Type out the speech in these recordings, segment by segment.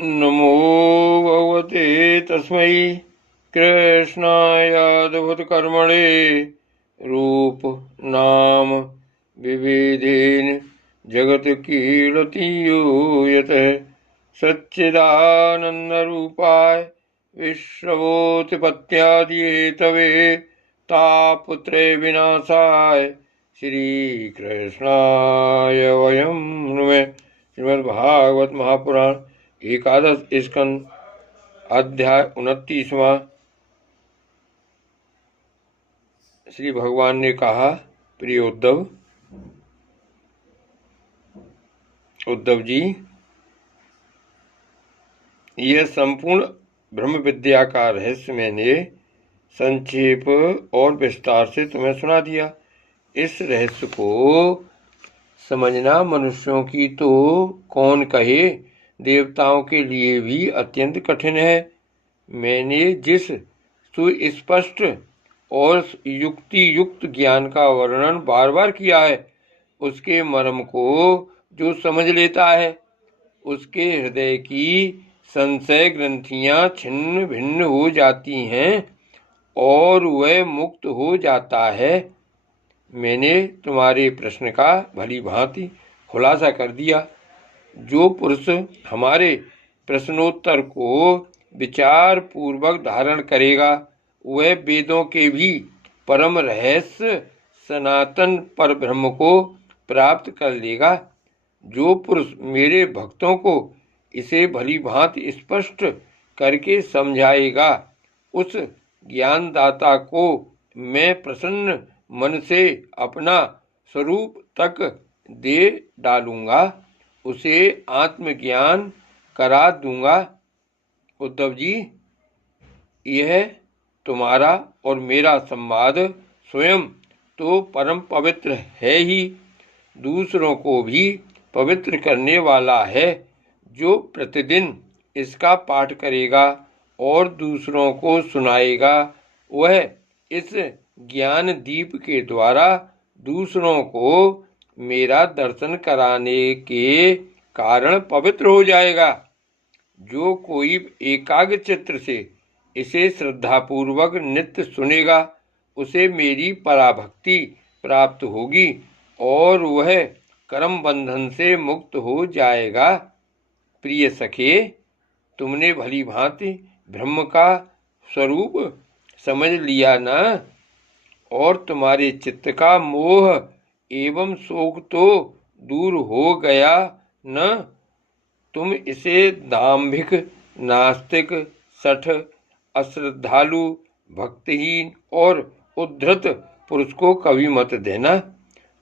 नमो भगवते तस्मै कृष्णाय अद्भुतकर्मणे रूप नाम विविधेन जगत कीर्तियो यतः सच्चिदानन्दरूपाय विश्वोत्पत्त्यादिहेतवे तापत्रय विनाशाय श्रीकृष्णाय वयं नमः। श्रीमद्भागवत महापुराण एकादश स्कंद अध्याय 29वां। श्री भगवान ने कहा, प्रिय उद्धव जी, यह संपूर्ण ब्रह्म विद्या का रहस्य मैंने संक्षेप और विस्तार से तुम्हें सुना दिया। इस रहस्य को समझना मनुष्यों की तो कौन कहे, देवताओं के लिए भी अत्यंत कठिन है। मैंने जिस सुस्पष्ट और युक्ति युक्त ज्ञान का वर्णन बार बार किया है, उसके मर्म को जो समझ लेता है, उसके हृदय की संशय ग्रंथियां छिन्न भिन्न हो जाती हैं और वह मुक्त हो जाता है। मैंने तुम्हारे प्रश्न का भली भांति खुलासा कर दिया। जो पुरुष हमारे प्रश्नोत्तर को विचार पूर्वक धारण करेगा, वह वेदों के भी परम रहस्य सनातन पर ब्रह्म को प्राप्त कर लेगा। जो पुरुष मेरे भक्तों को इसे भली भांति स्पष्ट करके समझाएगा, उस ज्ञानदाता को मैं प्रसन्न मन से अपना स्वरूप तक दे डालूंगा, उसे आत्मज्ञान करा दूंगा। उद्धव जी, यह तुम्हारा और मेरा संवाद स्वयं तो परम पवित्र है ही, दूसरों को भी पवित्र करने वाला है। जो प्रतिदिन इसका पाठ करेगा और दूसरों को सुनाएगा, वह इस ज्ञान दीप के द्वारा दूसरों को मेरा दर्शन कराने के कारण पवित्र हो जाएगा। जो कोई एकाग्र चित्त से इसे श्रद्धापूर्वक नित्य सुनेगा, उसे मेरी पराभक्ति प्राप्त होगी और वह कर्म बंधन से मुक्त हो जाएगा। प्रिय सखे, तुमने भली भांति ब्रह्म का स्वरूप समझ लिया न, और तुम्हारे चित्त का मोह एवं शोक तो दूर हो गया न। तुम इसे दाम्भिक, नास्तिक, शठ, अश्रद्धालु, भक्तिहीन और उद्धत पुरुष को कभी मत देना।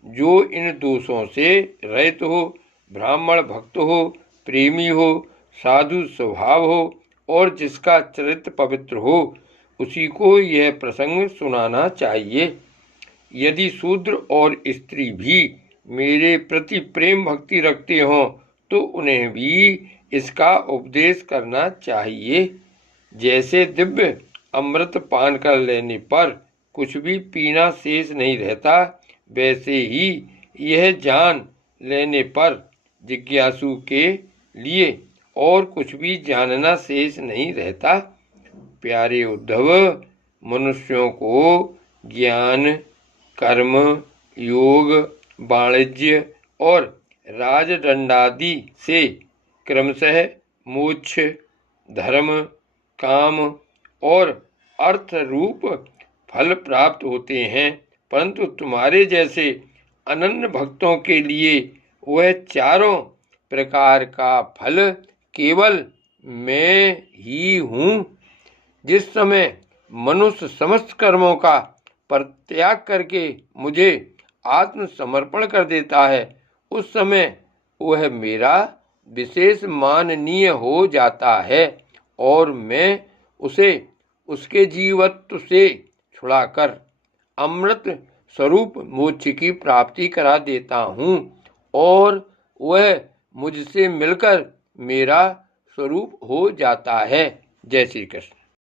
जो इन दोषों से रहित हो, ब्राह्मण भक्त हो, प्रेमी हो, साधु स्वभाव हो और जिसका चरित्र पवित्र हो, उसी को यह प्रसंग सुनाना चाहिए। यदि शूद्र और स्त्री भी मेरे प्रति प्रेम भक्ति रखते हों, तो उन्हें भी इसका उपदेश करना चाहिए। जैसे दिव्य अमृत पान कर लेने पर कुछ भी पीना शेष नहीं रहता, वैसे ही यह जान लेने पर जिज्ञासु के लिए और कुछ भी जानना शेष नहीं रहता। प्यारे उद्धव, मनुष्यों को ज्ञान, कर्म, योग, वाणिज्य और राजदंडादि से क्रमशः मोक्ष, धर्म, काम और अर्थ रूप फल प्राप्त होते हैं, परंतु तुम्हारे जैसे अनन्य भक्तों के लिए वह चारों प्रकार का फल केवल मैं ही हूँ। जिस समय मनुष्य समस्त कर्मों का परित्याग करके मुझे आत्मसमर्पण कर देता है, उस समय वह मेरा विशेष माननीय हो जाता है और मैं उसे उसके जीवत्व से छुड़ाकर अमृत स्वरूप मोक्ष की प्राप्ति करा देता हूँ और वह मुझसे मिलकर मेरा स्वरूप हो जाता है। जय श्री कृष्ण।